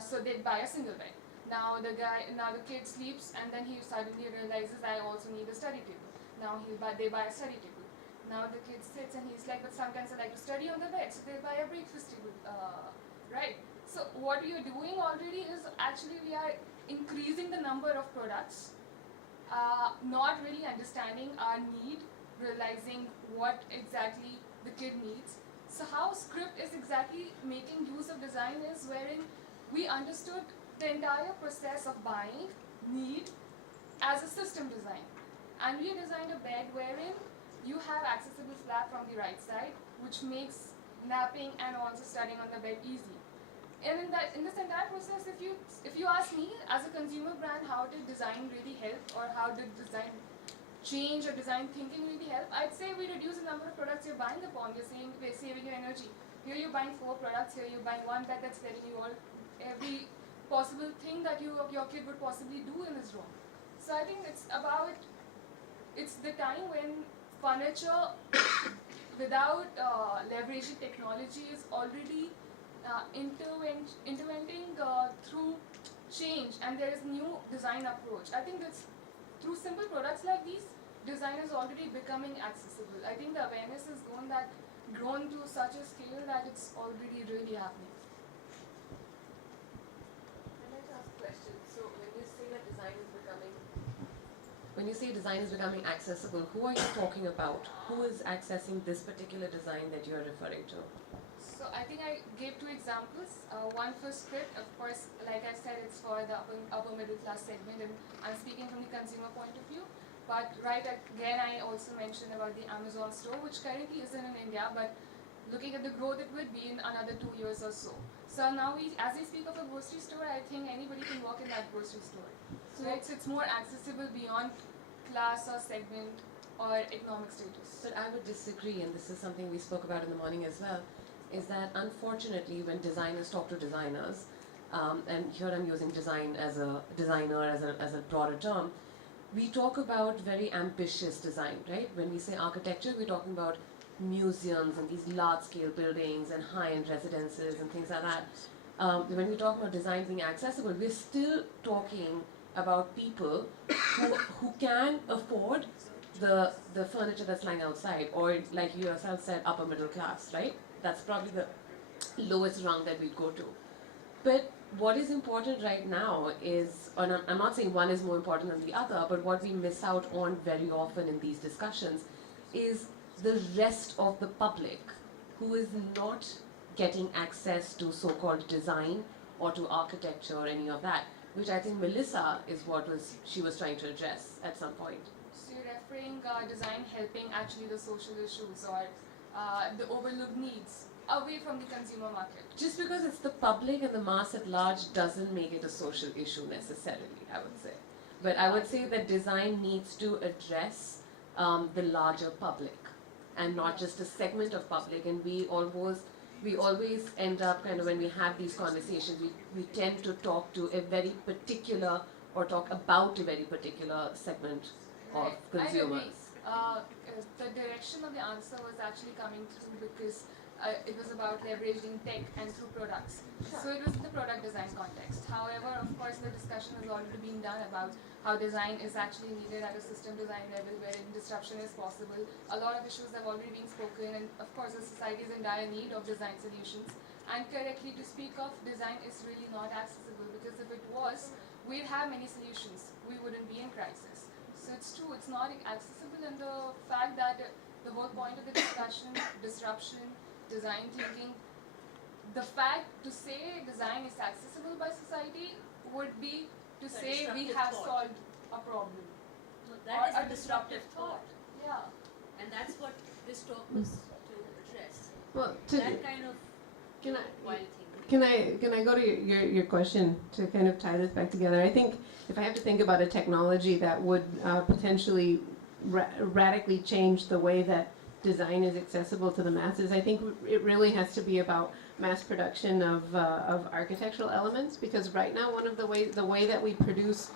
so they buy a single bed. Now the kid sleeps and then he suddenly realizes I also need a study table. Now they buy a study table. Now the kid sits and he's like, but sometimes I like to study on the bed, so they buy a breakfast table, right? So what we are doing already is actually we are increasing the number of products, not really understanding our need, realizing what exactly the kid needs. So how Script is exactly making use of design is wherein we understood the entire process of buying, need, as a system design. And we designed a bed wherein you have accessible flap from the right side, which makes napping and also studying on the bed easy. And in this entire process, if you ask me as a consumer brand, how did design really help, or how did design change or design thinking really help? I'd say we reduce the number of products you're buying upon. We're saving your energy. Here you're buying 4 products. Here you're buying one bed that's letting you all every possible thing that your kid would possibly do in his room. So I think it's the time when furniture without leveraging technology is already interventing through change, and there is new design approach. I think that's through simple products like these, design is already becoming accessible. I think the awareness has grown to such a scale that it's already really happening. I'd like to ask a question. So when you say that design is becoming accessible, who are you talking about? Who is accessing this particular design that you're referring to? So I think I gave 2 examples. One for Script, of course, like I said, it's for the upper middle class segment, and I'm speaking from the consumer point of view. But again, I also mentioned about the Amazon store, which currently isn't in India, but looking at the growth, it would be in another 2 years or so. So now, as we speak of a grocery store, I think anybody can walk in that grocery store. Right? So it's more accessible beyond class or segment or economic status. But I would disagree, and this is something we spoke about in the morning as well, is that unfortunately when designers talk to designers, and here I'm using design as a designer as a broader term, we talk about very ambitious design, right? When we say architecture, we're talking about museums and these large-scale buildings and high-end residences and things like that. When we talk about design being accessible, we're still talking about people who can afford the furniture that's lying outside, or like you yourself said, upper middle class, right? That's probably the lowest rung that we go to. But what is important right now is, and I'm not saying one is more important than the other, but what we miss out on very often in these discussions is the rest of the public who is not getting access to so-called design or to architecture or any of that, which I think Melissa is she was trying to address at some point. So you're referring design helping actually the social issues or the overlooked needs away from the consumer market. Just because it's the public and the mass at large doesn't make it a social issue necessarily, I would say. But I would say that design needs to address the larger public and not just a segment of public. And we always end up kind of, when we have these conversations, we tend to talk to a very particular or talk about a very particular segment of consumers. I agree. The direction of the answer was actually coming through because it was about leveraging tech and through products. So it was the product design context. However, of course, the discussion has already been done about how design is actually needed at a system design level wherein disruption is possible. A lot of issues have already been spoken, and of course the society is in dire need of design solutions. And correctly to speak of, design is really not accessible, because if it was, we'd have many solutions. We wouldn't be in crisis. So it's true, it's not accessible, and the fact that the whole point of the discussion, disruption, design thinking, the fact to say design is accessible by society would be to say we have solved a problem. No, that is a disruptive thought. Yeah. And that's what this talk was to address. Well, That kind of can wild thinking. can I go to your question to kind of tie this back together? I think if I have to think about a technology that would potentially radically change the way that design is accessible to the masses, I think it really has to be about mass production of architectural elements, because right now the way that we produce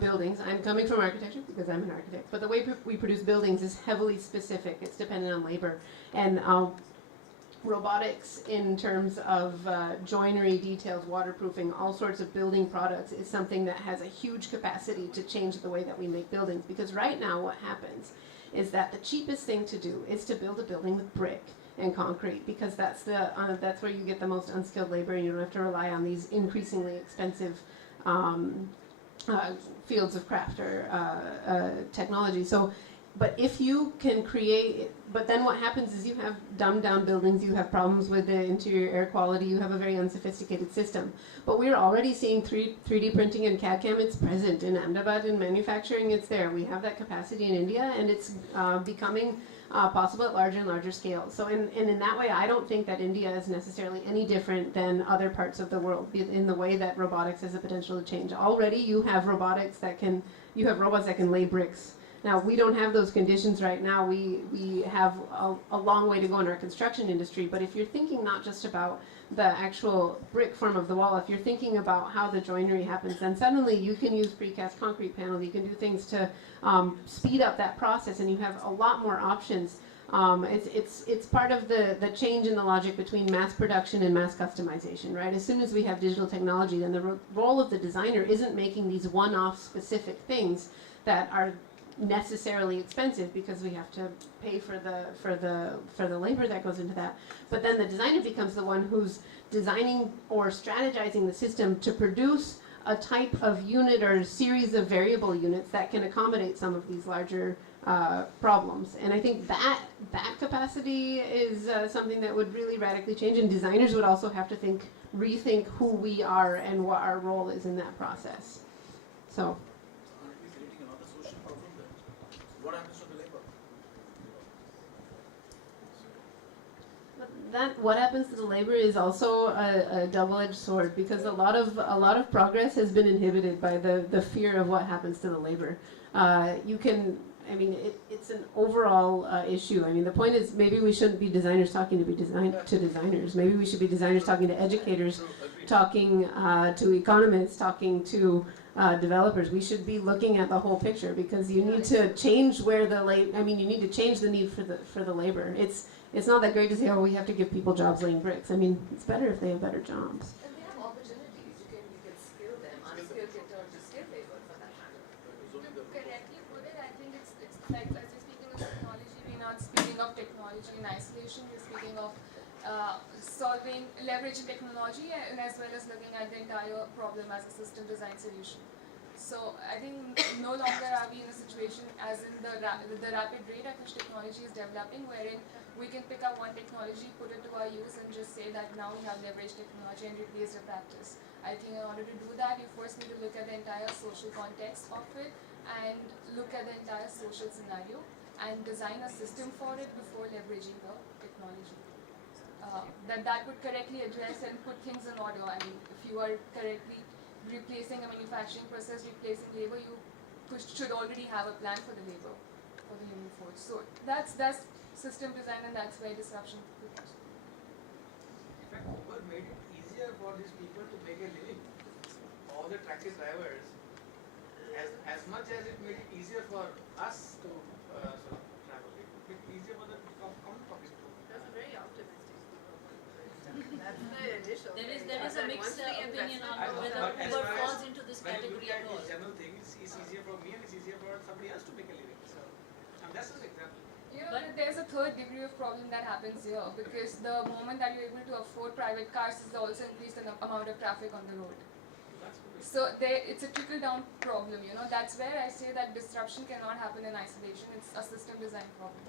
buildings, I'm coming from architecture because I'm an architect, but the way we produce buildings is heavily specific. It's dependent on labor, and robotics in terms of joinery, details, waterproofing, all sorts of building products is something that has a huge capacity to change the way that we make buildings. Because right now what happens is that the cheapest thing to do is to build a building with brick and concrete, because that's where you get the most unskilled labor, and you don't have to rely on these increasingly expensive fields of craft or technology. So, but if you can create, but then what happens is you have dumbed down buildings, you have problems with the interior air quality, you have a very unsophisticated system. But we're already seeing 3D printing and CAD/CAM. It's present in Ahmedabad in manufacturing. It's there. We have that capacity in India, and it's becoming possible at larger and larger scales. So in that way, I don't think that India is necessarily any different than other parts of the world in the way that robotics has the potential to change. Already you have robots that can lay bricks. Now, we don't have those conditions right now. We have a long way to go in our construction industry, but if you're thinking not just about the actual brick form of the wall, if you're thinking about how the joinery happens, then suddenly you can use precast concrete panels, you can do things to speed up that process, and you have a lot more options. It's part of the change in the logic between mass production and mass customization, right? As soon as we have digital technology, then the role of the designer isn't making these one-off specific things that are necessarily expensive, because we have to pay for the labor that goes into that. But then the designer becomes the one who's designing or strategizing the system to produce a type of unit or series of variable units that can accommodate some of these larger problems. And I think that capacity is something that would really radically change, and designers would also have to rethink who we are and what our role is in that process. So. what happens to the labor? That what happens to the labor is also a double-edged sword, because a lot of progress has been inhibited by the fear of what happens to the labor. It's an overall issue. I mean, the point is maybe we shouldn't be designers talking to designers. Maybe we should be designers talking to educators, talking to economists, talking to developers. We should be looking at the whole picture, because you need to change where you need to change the need for the labor. It's not that great to say, oh, we have to give people jobs laying bricks. I mean, it's better if they have better jobs. And they have opportunities. You can skill them, unskilled can turn to skilled labor for that matter. To correctly put it, I think it's like, as you're speaking of technology, we're not speaking of technology in isolation, we're speaking of leveraging technology, and as well as looking at the entire problem as a system design solution. So I think no longer are we in a situation as in the rapid rate at which technology is developing, wherein we can pick up one technology, put it to our use, and just say that now we have leveraged technology and replaced the practice. I think in order to do that, you first need to look at the entire social context of it and look at the entire social scenario and design a system for it before leveraging the technology. That would correctly address and put things in order. I mean, if you are correctly replacing a manufacturing process, replacing labor, you should already have a plan for the labor, for the human force. So that's system design, and that's where disruption comes. In fact, Uber made it easier for these people to make a living. All the taxi drivers, as much as it made it easier for us to sort of travel, it made it easier for the common public to. That's a very optimistic view. That's the initial. There is a mixed opinion on whether But as Uber far as falls into this when you look category at at all. this general thing, it's easier for me and it's easier for somebody else to make a living. So, and that's an example. You know, there's a third degree of problem that happens here, because the moment that you're able to afford private cars is also increased the amount of traffic on the road. That's good. So it's a trickle-down problem, you know. That's where I say that disruption cannot happen in isolation. It's a system design problem.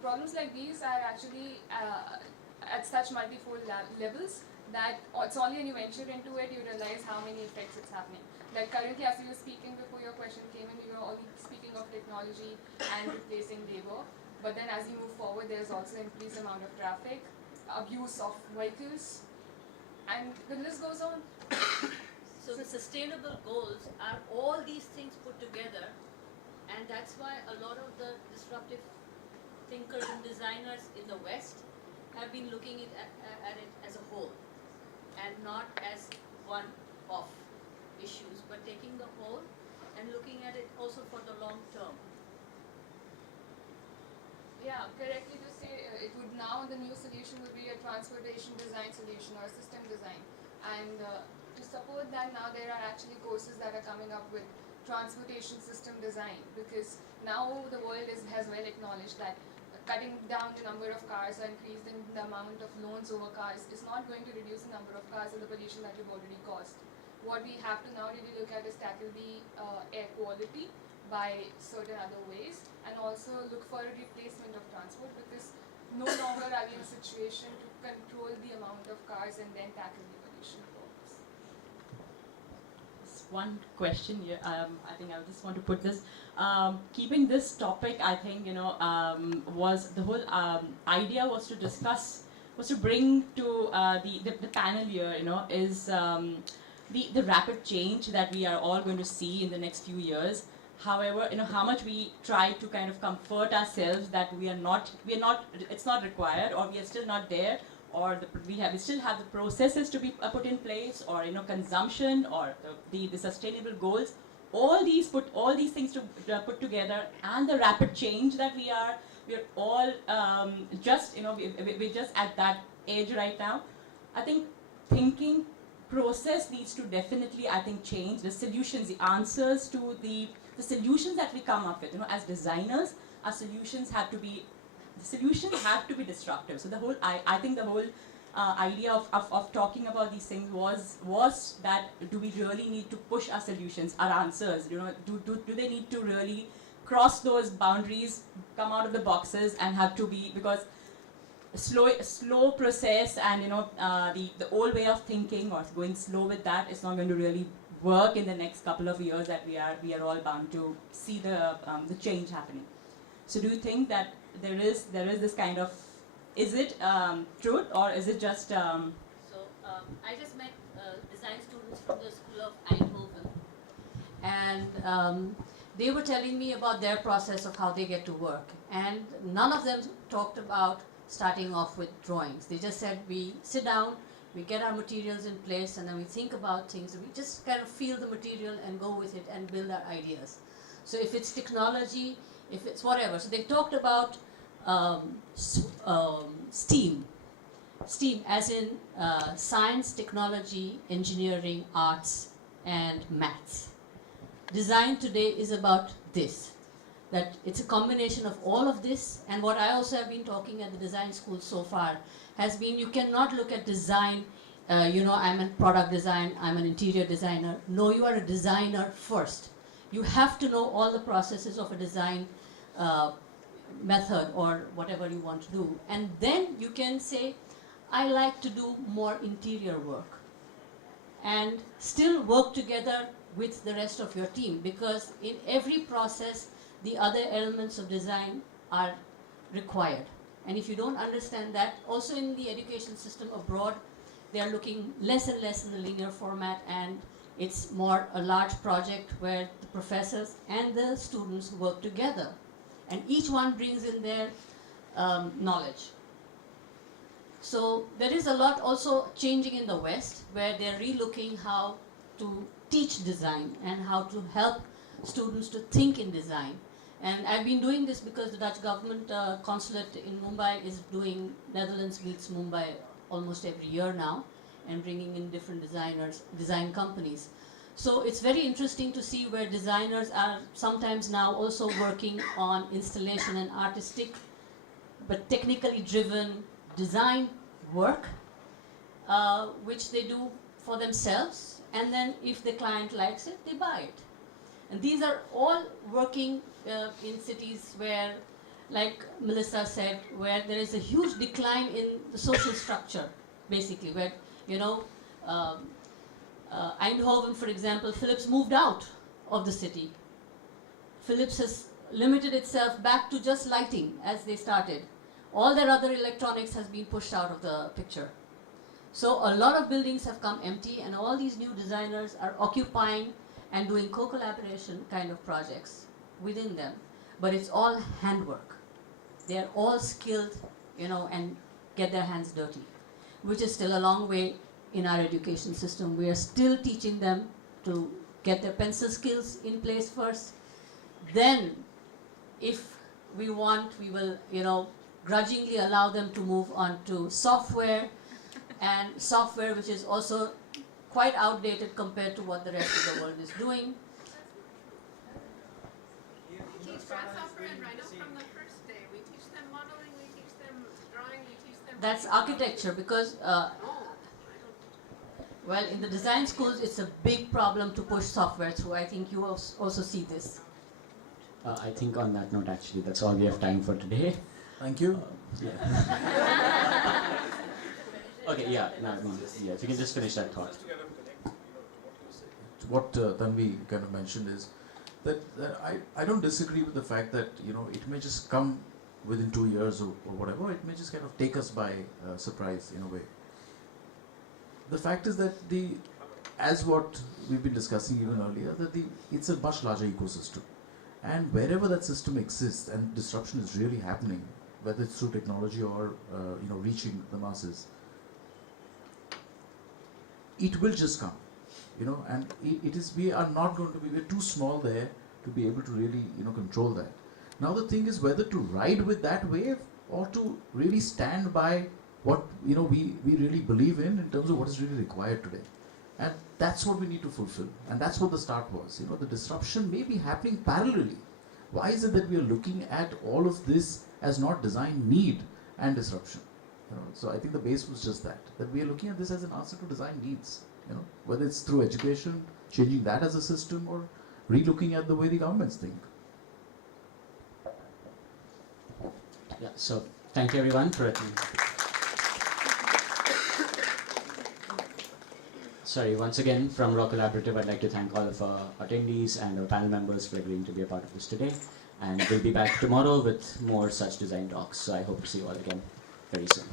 Problems like these are actually at such multifold levels that it's only when you venture into it you realize how many effects it's happening. Like currently, as you were speaking before your question came in, you were only speaking of technology and replacing labor. But then as you move forward, there's also increased amount of traffic, abuse of vehicles, and the list goes on. So the sustainable goals are all these things put together, and that's why a lot of the disruptive thinkers and designers in the West have been looking at it as a whole and not as one-off issues, but taking the whole and looking at it also for the long term. Yeah, correctly to say, it would now, the new solution would be a transportation design solution or a system design. And to support that, now there are actually courses that are coming up with transportation system design, because now the world has well acknowledged that cutting down the number of cars or increasing the amount of loans over cars is not going to reduce the number of cars and the pollution that you've already caused. What we have to now really look at is tackle the air quality by certain other ways, and also look for a replacement of transport, because no longer are we in a situation to control the amount of cars and then tackle the pollution problems. One question here. I think I just want to put this. Keeping this topic, I think was the whole idea was to discuss, was to bring to the panel here. Is the rapid change that we are all going to see in the next few years. However, how much we try to kind of comfort ourselves that we are not, it's not required, or we are still not there, or we still have the processes to be put in place, or consumption, or the sustainable goals. All these things to put together, and the rapid change that we are all we're just at that age right now. I think thinking process needs to definitely, I think, change. The solutions, the answers to the solutions that we come up with, as designers, our solutions have to be disruptive. So the whole, I think the whole idea of talking about these things was that do we really need to push our solutions, our answers? Do they need to really cross those boundaries, come out of the boxes, and have to be, because slow process and the old way of thinking or going slow with that is not going to really work in the next couple of years that we are all bound to see the change happening. So do you think that there is this kind of, is it truth or is it just I just met design students from the School of Eindhoven, and they were telling me about their process of how they get to work, and none of them talked about starting off with drawings. They just said, we sit down, we get our materials in place, and then we think about things. We just kind of feel the material and go with it and build our ideas. So if it's technology, if it's whatever. So they talked about STEAM. STEAM as in science, technology, engineering, arts, and maths. Design today is about this, that it's a combination of all of this. And what I also have been talking at the design school so far has been, you cannot look at design, I'm a product design, I'm an interior designer. No, you are a designer first. You have to know all the processes of a design method or whatever you want to do. And then you can say, I like to do more interior work, and still work together with the rest of your team, because in every process the other elements of design are required. And if you don't understand that, also in the education system abroad, they are looking less and less in the linear format, and it's more a large project where the professors and the students work together, and each one brings in their knowledge. So there is a lot also changing in the West, where they're relooking how to teach design and how to help students to think in design. And I've been doing this because the Dutch government consulate in Mumbai is doing Netherlands meets Mumbai almost every year now, and bringing in different designers, design companies. So it's very interesting to see where designers are sometimes now also working on installation and artistic but technically driven design work, which they do for themselves, and then if the client likes it, they buy it. And these are all working in cities where, like Melissa said, where there is a huge decline in the social structure, basically, where, Eindhoven, for example, Philips moved out of the city. Philips has limited itself back to just lighting as they started. All their other electronics has been pushed out of the picture. So a lot of buildings have come empty, and all these new designers are occupying and doing co-collaboration kind of projects within them. But it's all handwork. They're all skilled, and get their hands dirty, which is still a long way in our education system. We are still teaching them to get their pencil skills in place first. Then, if we want, we will, grudgingly allow them to move on to software, and software which is also quite outdated compared to what the rest of the world is doing. We teach CAD software and Rhino from the first day. We teach them modeling, we teach them drawing, we teach them... That's architecture, because, well, in the design schools, it's a big problem to push software through. I think you also see this. I think on that note, actually, that's all we have time for today. Thank you. Yeah. Okay, yeah, no, yeah, if you can just finish that thought. Just to kind of connect, to what you said. What Tanvi kind of mentioned is that I don't disagree with the fact that it may just come within 2 years or whatever. It may just kind of take us by surprise in a way. The fact is that as what we've been discussing even earlier, that it's a much larger ecosystem, and wherever that system exists and disruption is really happening, whether it's through technology or reaching the masses, it will just come, and we are not going to be, we're too small there to be able to really, control that. Now the thing is whether to ride with that wave or to really stand by what, we really believe in terms of what is really required today. And that's what we need to fulfill. And that's what the start was. The disruption may be happening parallelly. Why is it that we are looking at all of this as not design need and disruption? So I think the base was just that we are looking at this as an answer to design needs, whether it's through education, changing that as a system, or re-looking at the way the governments think. Yeah, so thank you everyone for attending. Sorry, once again, from Raw Collaborative, I'd like to thank all of our attendees and our panel members for agreeing to be a part of this today. And we'll be back tomorrow with more such design talks. So I hope to see you all again very soon.